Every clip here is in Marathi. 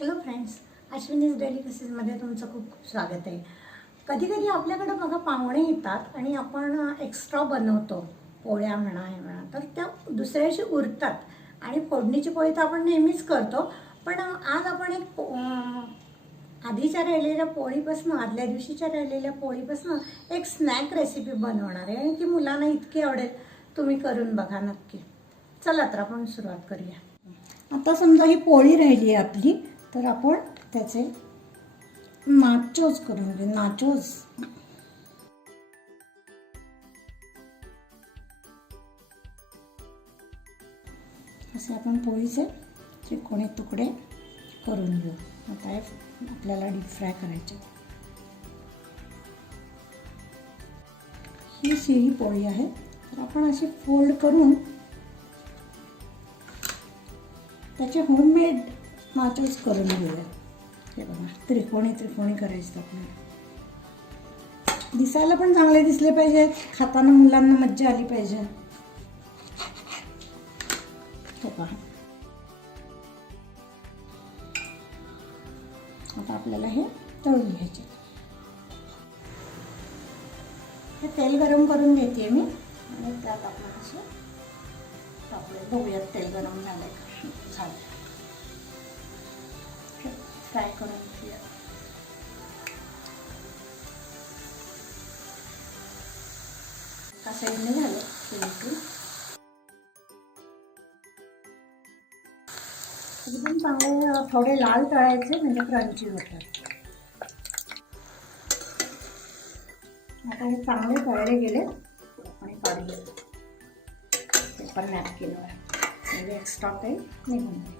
हॅलो फ्रेंड्स, अश्विनीज डेलिकेसीजमध्ये तुमचं खूप खूप स्वागत आहे. कधी कधी आपल्याकडं बघा पाहुणे येतात आणि आपण एक्स्ट्रा बनवतो, पोळ्या म्हणा हे म्हणा, तर त्या दुसऱ्याशी उरतात आणि फोडणीची पोळी तर आपण नेहमीच करतो. पण आज आपण एक आधीच्या राहिलेल्या पोळीपासून, आदल्या दिवशीच्या राहिलेल्या पोळीपासून एक स्नॅक रेसिपी बनवणार आहे आणि ती मुलांना इतकी आवडेल. तुम्ही करून बघा नक्की. चला तर आपण सुरुवात करूया. आता समजा ही पोळी राहिली आहे आपली, तर आपण त्याचे नाचोस करून घेऊ. नाचोस असे आपण पोळीचे त्रिकोणी तुकडे करून घेऊ. आता हे आपल्याला डीप फ्राय करायचे. ही शिळी पोळी आहे, तर आपण अशी फोल्ड करून त्याचे होममेड नाचोस करून घेऊया. हे बघा, त्रिकोणी त्रिकोणी करायचं आपल्याला. दिसायला पण चांगले दिसले पाहिजेत, खाताना मुलांना मज्जा आली पाहिजे. हे पहा, आता आपल्याला हे तळून घ्यायचे. हे तेल गरम करून घेते मी आणि त्यात आपण असे टाकले. बघूयात तेल गरम झालंय का. झालं. फ्राय करून घेऊया. एका साईडने झालं बिलकुल एकदम चांगले. थोडे लाल तळायचे म्हणजे क्रंची होतात. आता हे चांगले तळले गेले आणि काढले पेपर नॅपकिनवर, म्हणजे एक्स्ट्रा ते निघून जाईल.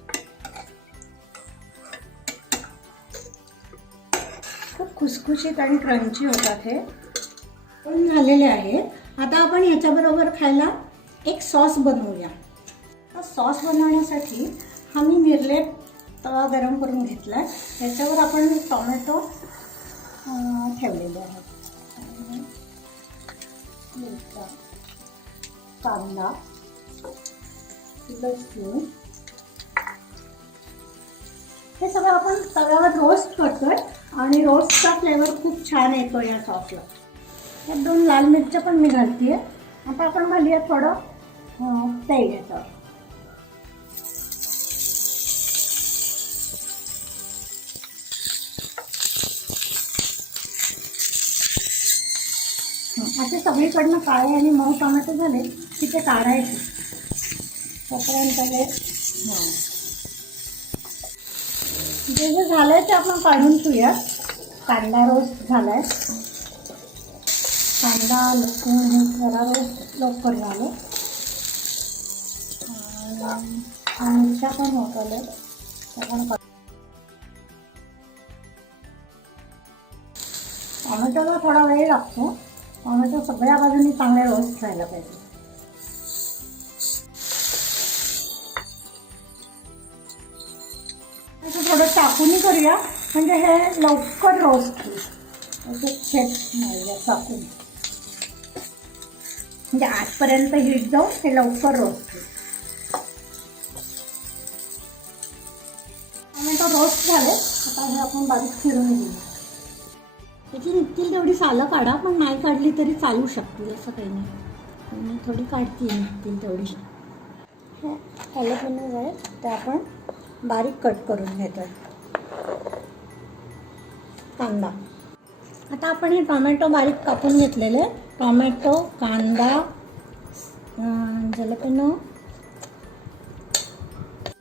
खूप खुसखुशीत आणि क्रंची होतात. हे पण झालेले आहे. आता आपण ह्याच्याबरोबर खायला एक सॉस बनवूया. हा सॉस बनवण्यासाठी हा मी निर्लेप तवा गरम करून घेतला. ह्याच्यावर आपण टोमॅटो ठेवलेले आहेत, मिरच्या, कांदा, लसूण, हे सगळं आपण तव्यावर रोस्ट करतोय आणि रोस्टचा फ्लेवर खूप छान येतो या सॉसला. यात 2 लाल मिरच्या पण मी घालते. आता आपण घालूया थोडं तेल याच्यावर. असे सगळीकडनं काळे आणि मऊ टोमॅटो झाले की ते काढायचे. तोपर्यंत जे जे झालंय ते आपण काढून ठेवूया. कांदा रोस्ट झालाय, कांदा लसूण हे जरा रोस्ट लवकर झालं आणि मिरच्या पण होत आले. टोमॅटोला थोडा वेळ लागतो. टोमॅटो सगळ्या बाजूनी चांगले रोस्ट व्हायला पाहिजे. थोडं चाकूनी करूया म्हणजे हे लवकर रोस्ट होईल. असं छेद मारूया चाकून, म्हणजे आजपर्यंत हीट जाऊन हे लवकर रोस्ट होईल. टोमॅटो रोस्ट झाले. आता हे आपण बारीक फिरून घेऊया. त्याची निघतील तेवढी सालं काढा, पण नाही काढली तरी चालू शकतील, असं काही नाही. मी थोडी काढते, निघतील तेवढी. हे जॅलपेनोज आहेत ते आपण बारीक कट करून घेतोय. कांदा, आता आपण हे टोमॅटो बारीक कापून घेतलेले. टोमॅटो, कांदा, जॅलपेनो.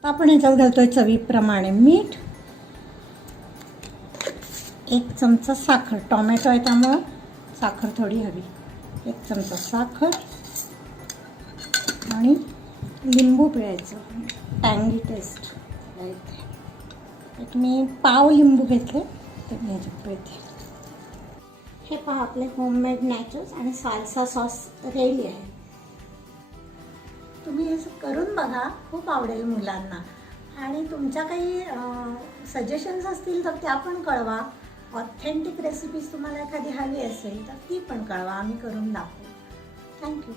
आपण ह्याच्यात घालतोय चवीप्रमाणे मीठ, 1 चमचा साखर. टोमॅटो आहे त्यामुळं साखर थोडी हवी. 1 चमचा साखर आणि लिंबू पिळायचं, टँगी टेस्ट. एक मी पाव लिंबू घेतले ते मी ह्याच्यात पिळते. हे पहा, आपले होममेड नॅचोस आणि साल्सा सॉस रेडी आहे. तुम्ही हे करून बघा, खूप आवडेल मुलांना. आणि तुमच्या काही सजेशन्स असतील तर त्या पण कळवा. ऑथेंटिक रेसिपीज तुम्हाला एखादी हवी असेल तर ती पण कळवा, आम्ही करून दाखवू. थँक्यू.